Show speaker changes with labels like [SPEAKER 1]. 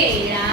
[SPEAKER 1] queira.